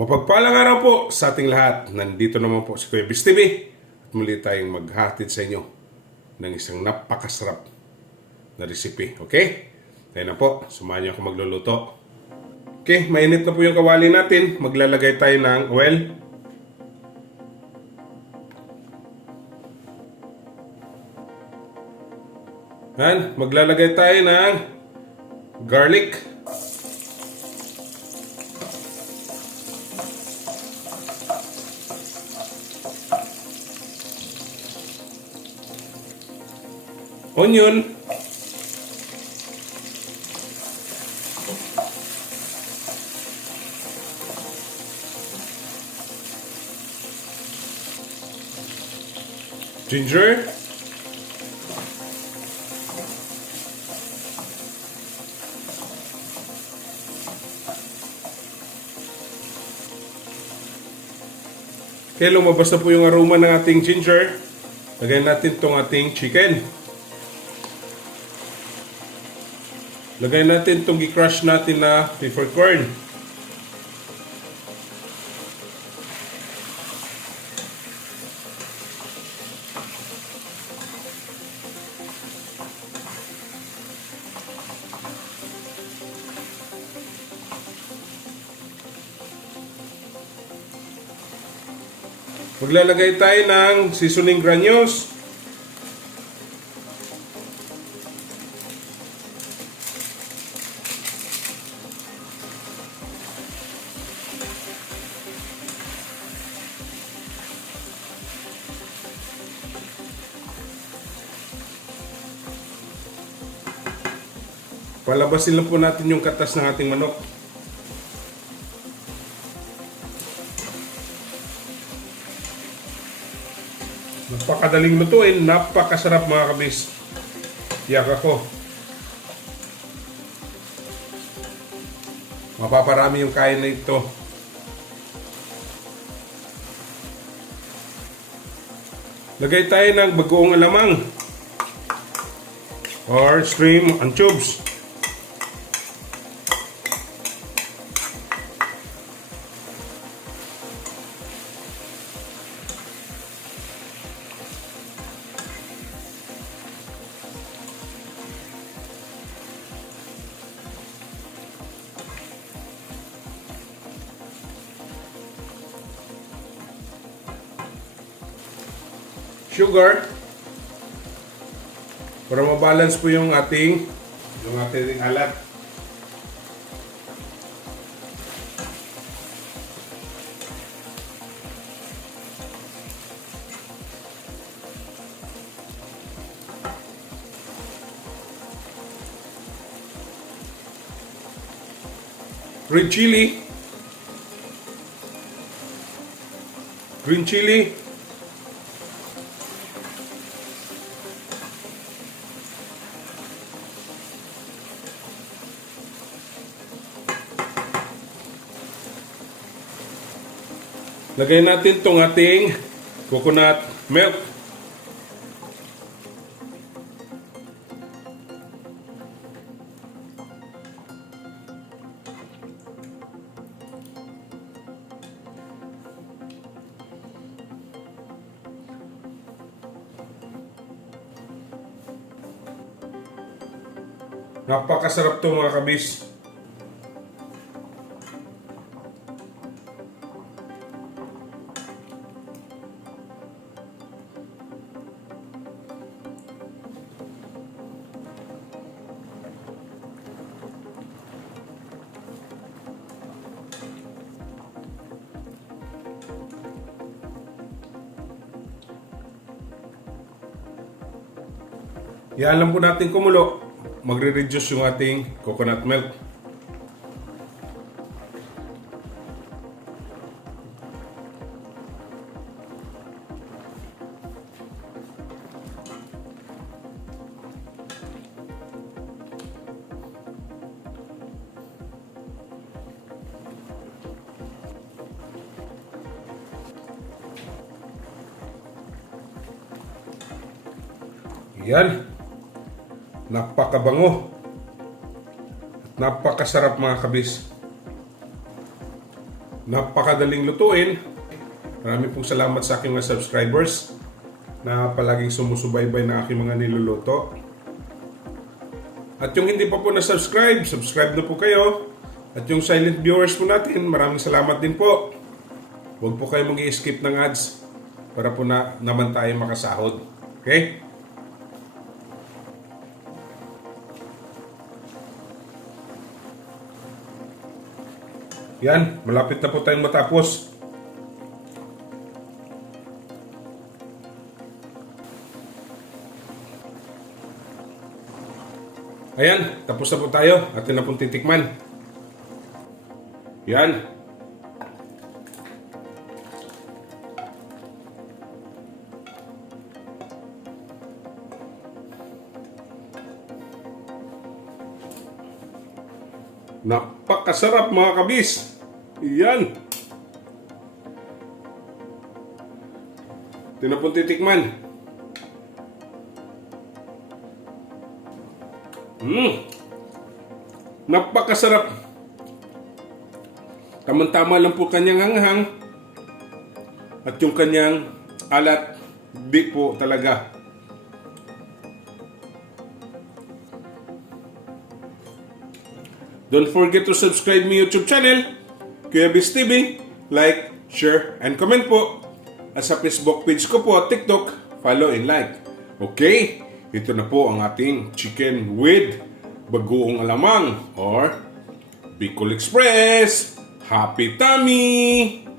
Mapagpalang araw po sa ating lahat. Nandito naman po si Kuya Bis TV at muli tayong maghatid sa inyo ng isang napakasarap na recipe. Okay? Kaya na po, samahan niyo ako magluluto. Okay, mainit na po yung kawali natin. Maglalagay tayo ng oil. Yan, maglalagay tayo ng garlic. Onion. Ginger. Okay, lumabas na po yung aroma ng ating ginger. Lagyan natin itong ating chicken. Lagay natin itong i-crush natin na peppercorn. Maglalagay tayo ng seasoning granules. Palabasin lang po natin yung katas ng ating manok. Napakadaling lutuin, napakasarap mga kabis. Tiyak ako. Mapaparami yung kain na ito. Lagay tayo ng bagoong alamang or shrimp and tubes. Sugar para mabalance po yung ating alat. Red chili, green chili, lagay natin itong ating coconut milk. Napakasarap to mga kabis. Yan lang po natin kumulo. Magre-reduce yung ating coconut milk. Yan. Napakabango. Napakasarap mga kabis. napakadaling lutuin. Maraming pong salamat sa aking mga subscribers na palaging sumusubaybay na aking mga niluluto. At yung hindi pa po na-subscribe, subscribe na po kayo. At yung silent viewers po natin, maraming salamat din po. Huwag po kayo mag-i-skip ng ads para po naman tayo makasahod. Okay? Yan, malapit na po tayong matapos. Ayan, tapos na po tayo. Atin na pong titikman. Yan. Napakasarap mga kabis. Yan. Atin na pong titikman. Napakasarap. Tamang-tama lang po kanyang hanghang at yung kanyang alat, di po talaga. Don't forget to subscribe my YouTube channel, Kuya Biz TV. Like, share, and comment po. At sa Facebook page ko po, TikTok, follow and like. Okay? Ito na po ang ating chicken with bagoong alamang or Bicol Express. Happy tummy!